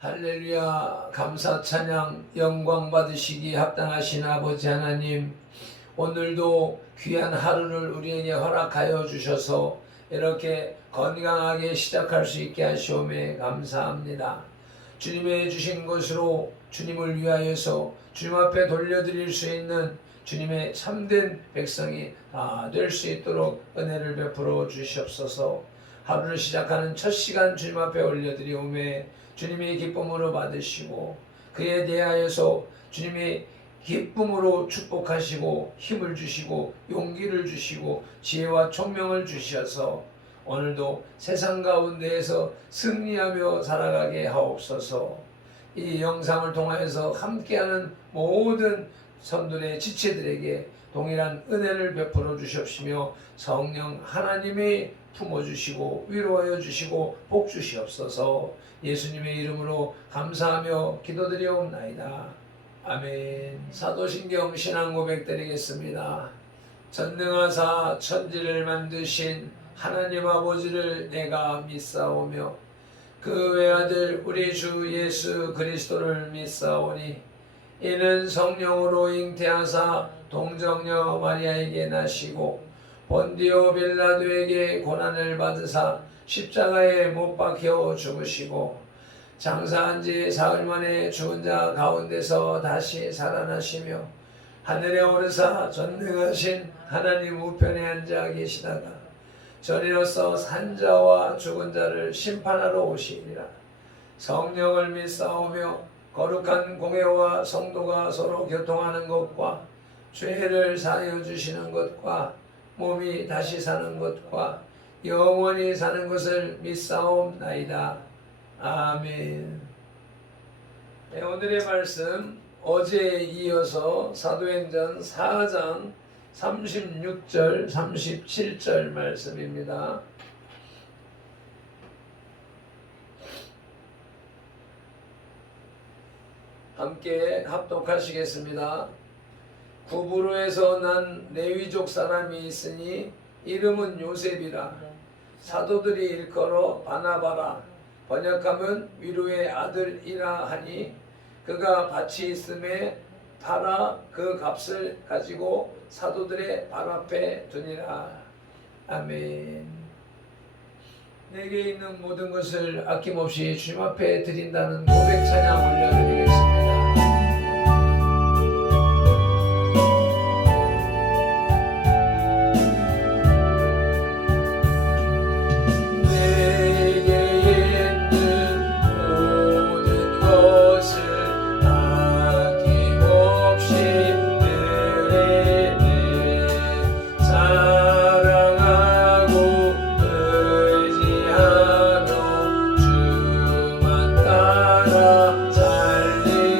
할렐루야. 감사 찬양 영광 받으시기 합당하신 아버지 하나님, 오늘도 귀한 하루를 우리에게 허락하여 주셔서 이렇게 건강하게 시작할 수 있게 하시오매 감사합니다. 주님의 주신 것으로 주님을 위하여서 주님 앞에 돌려드릴 수 있는 주님의 참된 백성이 다 될 수 있도록 은혜를 베풀어 주시옵소서. 하루를 시작하는 첫 시간 주님 앞에 올려드리오매 주님의 기쁨으로 받으시고 그에 대하여서 주님이 기쁨으로 축복하시고 힘을 주시고 용기를 주시고 지혜와 총명을 주셔서 오늘도 세상 가운데에서 승리하며 살아가게 하옵소서. 이 영상을 통하여서 함께하는 모든 성도의 지체들에게 동일한 은혜를 베풀어 주시옵시며 성령 하나님이 품어주시고 위로하여 주시고 복 주시옵소서. 예수님의 이름으로 감사하며 기도드리옵나이다. 아멘. 사도신경 신앙 고백 드리겠습니다. 전능하사 천지를 만드신 하나님 아버지를 내가 믿사오며 그 외아들 우리 주 예수 그리스도를 믿사오니 이는 성령으로 잉태하사 동정녀 마리아에게 나시고 본디오 빌라도에게 고난을 받으사 십자가에 못 박혀 죽으시고 장사한 지 사흘 만에 죽은 자 가운데서 다시 살아나시며 하늘에 오르사 전능하신 하나님 우편에 앉아 계시다가 저리로서 산 자와 죽은 자를 심판하러 오시리라. 성령을 믿사오며 거룩한 공회와 성도가 서로 교통하는 것과 죄를 사하여 주시는 것과 몸이 다시 사는 것과 영원히 사는 것을 믿사옵나이다. 아멘. 네, 오늘의 말씀 어제에 이어서 사도행전 4장 36절 37절 말씀입니다. 함께 합독하시겠습니다. 구브로에서 난 레위족 사람이 있으니 이름은 요셉이라. 사도들이 일컬어 바나바라. 번역하면 위로의 아들이라 하니 그가 밭이 있음에 팔아 그 값을 가지고 사도들의 발 앞에 두니라. 아멘. 내게 있는 모든 것을 아낌없이 주님 앞에 드린다는 고백 찬양 올려드리겠습니다. 살리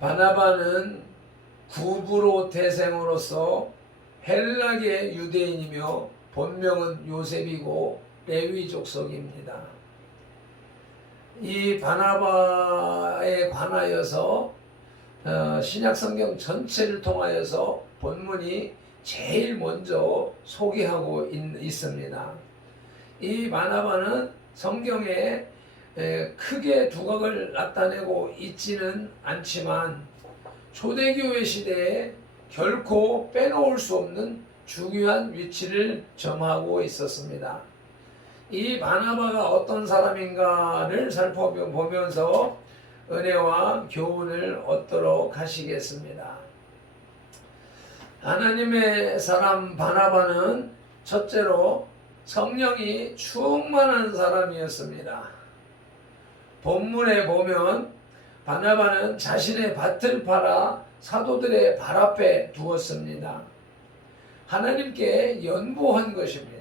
바나바는 구브로 태생으로서 헬라계 유대인이며 본명은 요셉이고 레위 족속입니다. 이 바나바에 관하여서 신약성경 전체를 통하여서 본문이 제일 먼저 소개하고 있습니다. 이 바나바는 성경에 크게 두각을 나타내고 있지는 않지만 초대교회 시대에 결코 빼놓을 수 없는 중요한 위치를 점하고 있었습니다. 이 바나바가 어떤 사람인가를 살펴보면서 은혜와 교훈을 얻도록 하시겠습니다. 하나님의 사람 바나바는 첫째로 성령이 충만한 사람이었습니다. 본문에 보면 바나바는 자신의 밭을 팔아 사도들의 발 앞에 두었습니다. 하나님께 연보한 것입니다.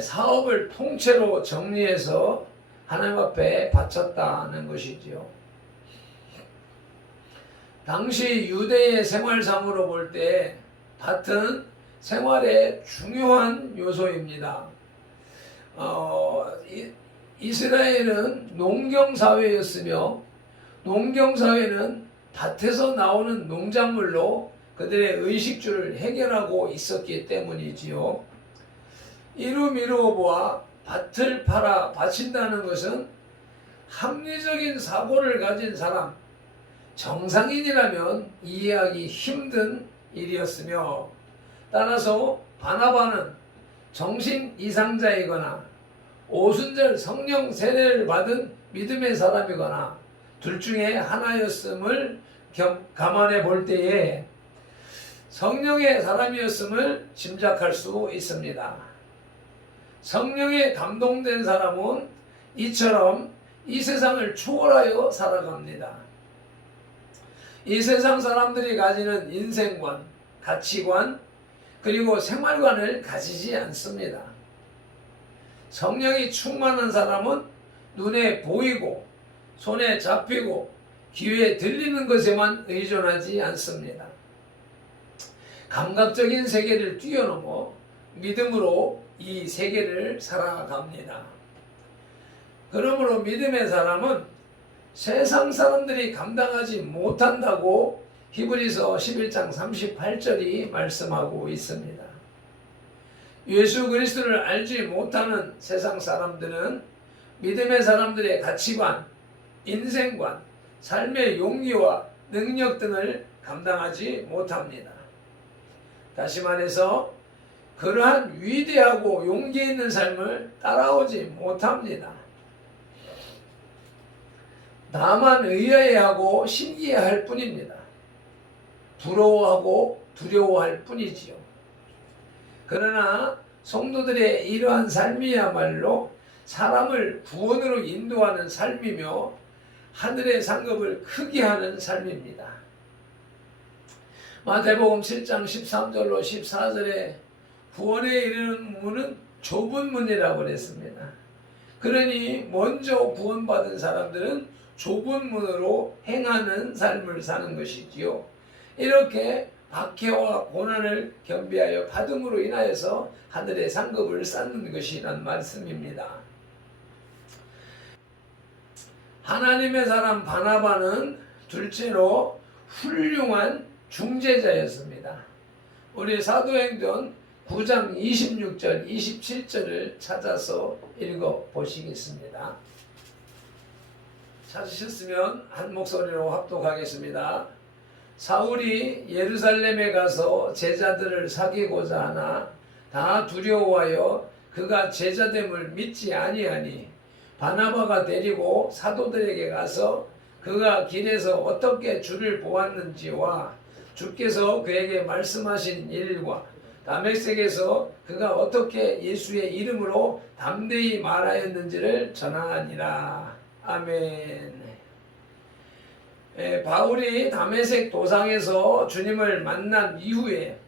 사업을 통째로 정리해서 하나님 앞에 바쳤다는 것이지요. 당시 유대의 생활상으로 볼 때 밭은 생활의 중요한 요소입니다. 이스라엘은 농경사회였으며 농경사회는 밭에서 나오는 농작물로 그들의 의식주를 해결하고 있었기 때문이지요. 이루 보아 밭을 팔아 바친다는 것은 합리적인 사고를 가진 사람, 정상인이라면 이해하기 힘든 일이었으며, 따라서 바나바는 정신 이상자이거나 오순절 성령 세례를 받은 믿음의 사람이거나 둘 중에 하나였음을 감안해 볼 때에 성령의 사람이었음을 짐작할 수 있습니다. 성령에 감동된 사람은 이처럼 이 세상을 초월하여 살아갑니다. 이 세상 사람들이 가지는 인생관, 가치관, 그리고 생활관을 가지지 않습니다. 성령이 충만한 사람은 눈에 보이고 손에 잡히고 귀에 들리는 것에만 의존하지 않습니다. 감각적인 세계를 뛰어넘어 믿음으로 이 세계를 살아갑니다. 그러므로 믿음의 사람은 세상 사람들이 감당하지 못한다고 히브리서 11장 38절이 말씀하고 있습니다. 예수 그리스도를 알지 못하는 세상 사람들은 믿음의 사람들의 가치관, 인생관, 삶의 용기와 능력 등을 감당하지 못합니다. 다시 말해서 그러한 위대하고 용기 있는 삶을 따라오지 못합니다. 다만 의아해하고 신기해할 뿐입니다. 부러워하고 두려워할 뿐이지요. 그러나 성도들의 이러한 삶이야말로 사람을 구원으로 인도하는 삶이며 하늘의 상급을 크게 하는 삶입니다. 마태복음 7장 13절로 14절에 구원에 이르는 문은 좁은 문이라고 그랬습니다. 그러니 먼저 구원받은 사람들은 좁은 문으로 행하는 삶을 사는 것이지요. 이렇게 박해와 고난을 겸비하여 받음으로 인하여서 하늘의 상급을 쌓는 것이란 말씀입니다. 하나님의 사람 바나바는 둘째로 훌륭한 중재자였습니다. 우리 사도행전 9장 26절, 27절을 찾아서 읽어보시겠습니다. 찾으셨으면 한 목소리로 합독하겠습니다. 사울이 예루살렘에 가서 제자들을 사귀고자 하나 다 두려워하여 그가 제자됨을 믿지 아니하니 바나바가 데리고 사도들에게 가서 그가 길에서 어떻게 주를 보았는지와 주께서 그에게 말씀하신 일과 다메섹에서 그가 어떻게 예수의 이름으로 담대히 말하였는지를 전하니라. 아멘. 바울이 다메섹 도상에서 주님을 만난 이후에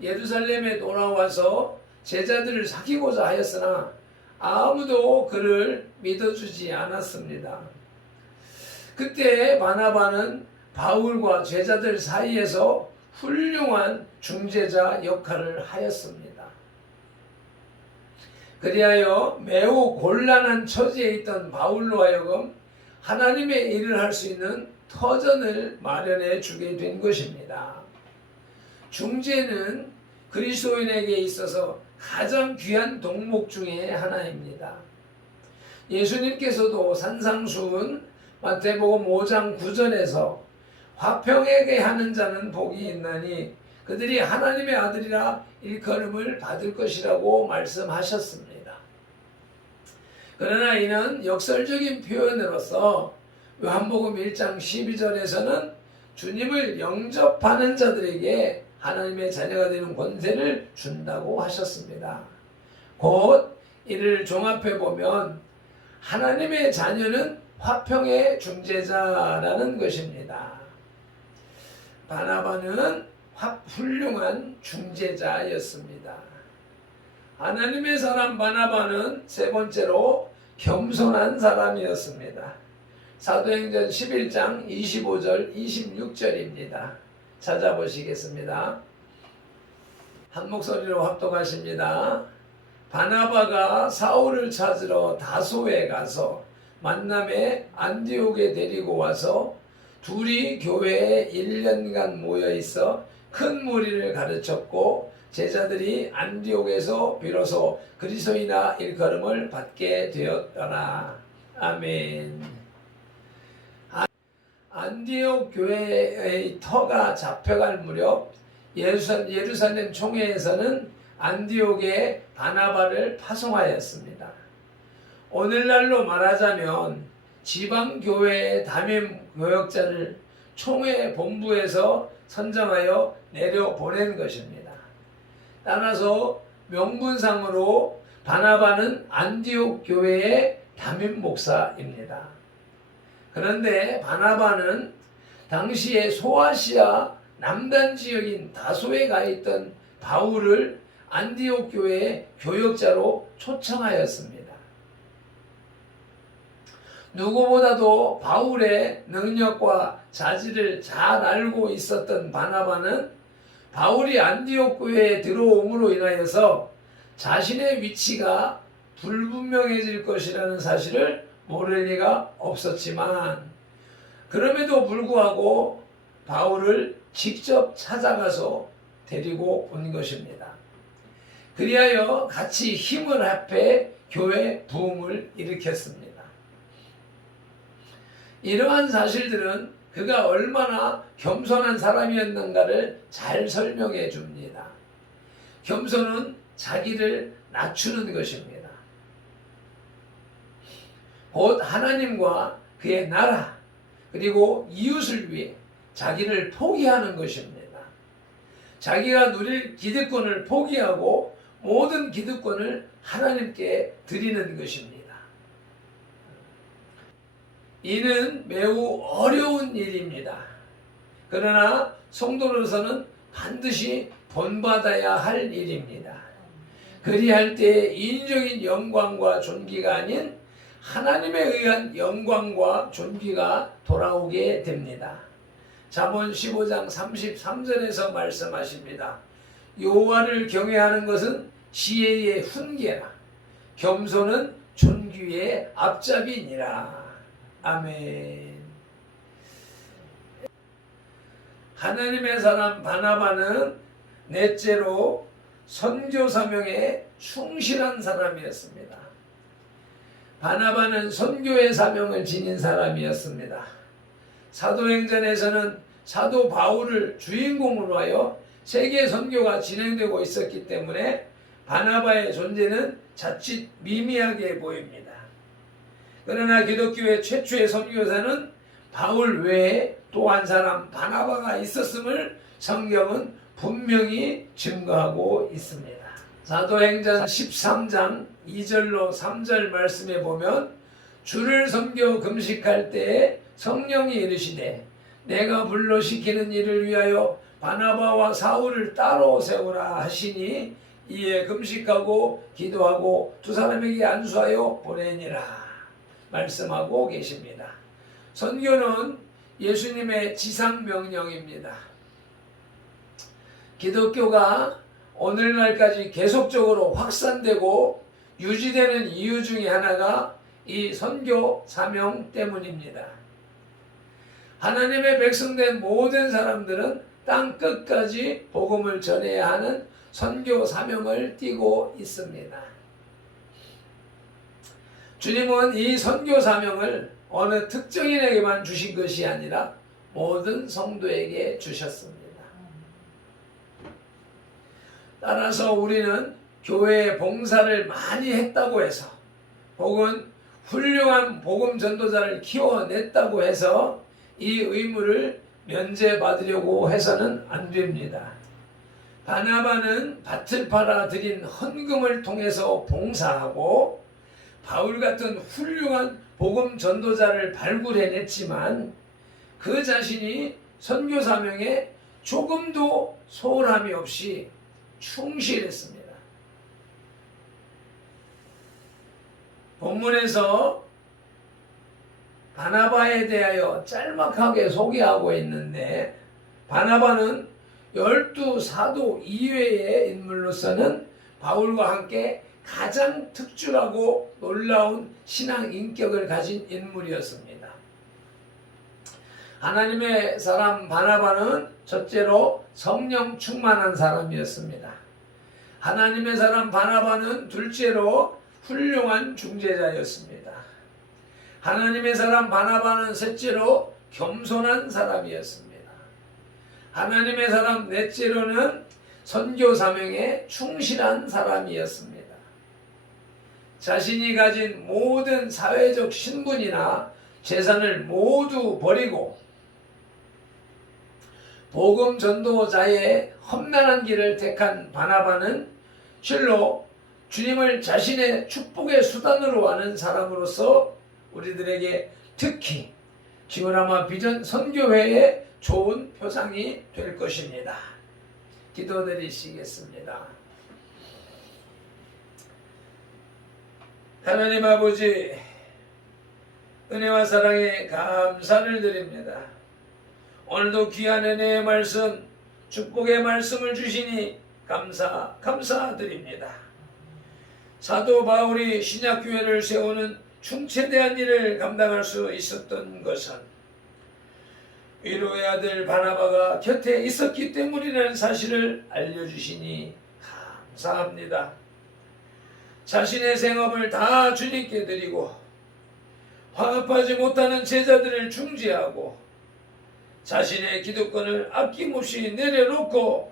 예루살렘에 돌아와서 제자들을 사귀고자 하였으나 아무도 그를 믿어주지 않았습니다. 그때 바나바는 바울과 제자들 사이에서 훌륭한 중재자 역할을 하였습니다. 그리하여 매우 곤란한 처지에 있던 바울로 하여금 하나님의 일을 할 수 있는 터전을 마련해 주게 된 것입니다. 중재는 그리스도인에게 있어서 가장 귀한 동목 중에 하나입니다. 예수님께서도 산상수훈 마태복음 5장 9절에서 화평하게 하는 자는 복이 있나니 그들이 하나님의 아들이라 일컬음을 받을 것이라고 말씀하셨습니다. 그러나 이는 역설적인 표현으로서 요한복음 1장 12절에서는 주님을 영접하는 자들에게 하나님의 자녀가 되는 권세를 준다고 하셨습니다. 곧 이를 종합해 보면 하나님의 자녀는 화평의 중재자라는 것입니다. 바나바는 훌륭한 중재자였습니다. 하나님의 사람 바나바는 세 번째로 겸손한 사람이었습니다. 사도행전 11장 25절 26절입니다. 찾아보시겠습니다. 한 목소리로 합독하십니다. 바나바가 사울을 찾으러 다소에 가서 만남에 안디옥에 데리고 와서 둘이 교회에 1년간 모여 있어 큰 무리를 가르쳤고 제자들이 안디옥에서 비로소 그리스도이나 일컬음을 받게 되었더라. 아멘. 안디옥 교회의 터가 잡혀갈 무렵 예루살렘 총회에서는 안디옥에 바나바를 파송하였습니다. 오늘날로 말하자면 지방교회의 담임 교역자를 총회 본부에서 선정하여 내려보낸 것입니다. 따라서 명분상으로 바나바는 안디옥 교회의 담임 목사입니다. 그런데 바나바는 당시에 소아시아 남단 지역인 다소에 가 있던 바울을 안디옥 교회의 교역자로 초청하였습니다. 누구보다도 바울의 능력과 자질을 잘 알고 있었던 바나바는 바울이 안디옥 교회에 들어옴으로 인하여서 자신의 위치가 불분명해질 것이라는 사실을 모를 리가 없었지만 그럼에도 불구하고 바울을 직접 찾아가서 데리고 온 것입니다. 그리하여 같이 힘을 합해 교회 부흥을 일으켰습니다. 이러한 사실들은 그가 얼마나 겸손한 사람이었는가를 잘 설명해 줍니다. 겸손은 자기를 낮추는 것입니다. 곧 하나님과 그의 나라 그리고 이웃을 위해 자기를 포기하는 것입니다. 자기가 누릴 기득권을 포기하고 모든 기득권을 하나님께 드리는 것입니다. 이는 매우 어려운 일입니다. 그러나 성도로서는 반드시 본받아야 할 일입니다. 그리할 때 인적인 영광과 존귀가 아닌 하나님에 의한 영광과 존귀가 돌아오게 됩니다. 잠언 15장 33절에서 말씀하십니다. 여호와를 경외하는 것은 지혜의 훈계라 겸손은 존귀의 앞잡이니라. 아멘. 하나님의 사람 바나바는 넷째로 선교 사명에 충실한 사람이었습니다. 바나바는 선교의 사명을 지닌 사람이었습니다. 사도행전에서는 사도 바울을 주인공으로 하여 세계 선교가 진행되고 있었기 때문에 바나바의 존재는 자칫 미미하게 보입니다. 그러나 기독교의 최초의 선교사는 바울 외에 또 한 사람 바나바가 있었음을 성경은 분명히 증거하고 있습니다. 사도행전 13장 2절로 3절 말씀에 보면 주를 섬겨 금식할 때에 성령이 이르시되 내가 불러 시키는 일을 위하여 바나바와 사울을 따로 세우라 하시니 이에 금식하고 기도하고 두 사람에게 안수하여 보내니라 말씀하고 계십니다. 선교는 예수님의 지상명령입니다. 기독교가 오늘날까지 계속적으로 확산되고 유지되는 이유 중에 하나가 이 선교 사명 때문입니다. 하나님의 백성된 모든 사람들은 땅 끝까지 복음을 전해야 하는 선교 사명을 띠고 있습니다. 주님은 이 선교 사명을 어느 특정인에게만 주신 것이 아니라 모든 성도에게 주셨습니다. 따라서 우리는 교회의 봉사를 많이 했다고 해서 혹은 훌륭한 복음 전도자를 키워냈다고 해서 이 의무를 면제받으려고 해서는 안 됩니다. 바나바는 밭을 팔아 드린 헌금을 통해서 봉사하고 바울 같은 훌륭한 복음 전도자를 발굴해냈지만 그 자신이 선교 사명에 조금도 소홀함이 없이 충실했습니다. 본문에서 바나바에 대하여 짤막하게 소개하고 있는데 바나바는 12사도 이외의 인물로서는 바울과 함께 가장 특출하고 놀라운 신앙 인격을 가진 인물이었습니다. 하나님의 사람 바나바는 첫째로 성령 충만한 사람이었습니다. 하나님의 사람 바나바는 둘째로 훌륭한 중재자였습니다. 하나님의 사람 바나바는 셋째로 겸손한 사람이었습니다. 하나님의 사람 넷째로는 선교 사명에 충실한 사람이었습니다. 자신이 가진 모든 사회적 신분이나 재산을 모두 버리고 복음 전도자의 험난한 길을 택한 바나바는 실로 주님을 자신의 축복의 수단으로 아는 사람으로서 우리들에게 특히 지구라마 비전 선교회의 좋은 표상이 될 것입니다. 기도드리시겠습니다. 하나님 아버지, 은혜와 사랑에 감사를 드립니다. 오늘도 귀한 은혜의 말씀, 축복의 말씀을 주시니 감사드립니다. 사도 바울이 신약교회를 세우는 충체대한 일을 감당할 수 있었던 것은 위로의 아들 바나바가 곁에 있었기 때문이라는 사실을 알려주시니 감사합니다. 자신의 생업을 다 주님께 드리고 화합하지 못하는 제자들을 중재하고 자신의 기득권을 아낌없이 내려놓고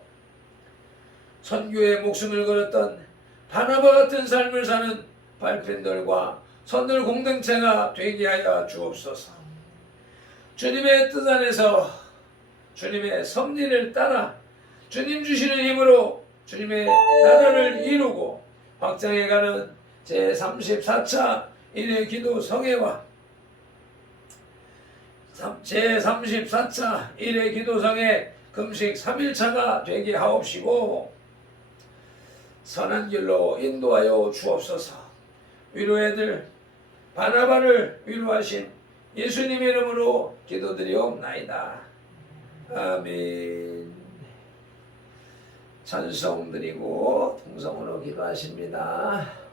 선교에 목숨을 걸었던 바나바 같은 삶을 사는 발펜들과 선들 공동체가 되게 하여 주옵소서. 주님의 뜻 안에서 주님의 섭리를 따라 주님 주시는 힘으로 주님의 나라를 이루고 확장해가는 제34차 인의 기도 성회와 제34차 인의 기도 성회 금식 3일차가 되게 하옵시고 선한 길로 인도하여 주옵소서. 위로의 들 바나바를 위로하신 예수님의 이름으로 기도드리옵나이다. 아멘. 찬송 드리고 통성으로 기도하십니다.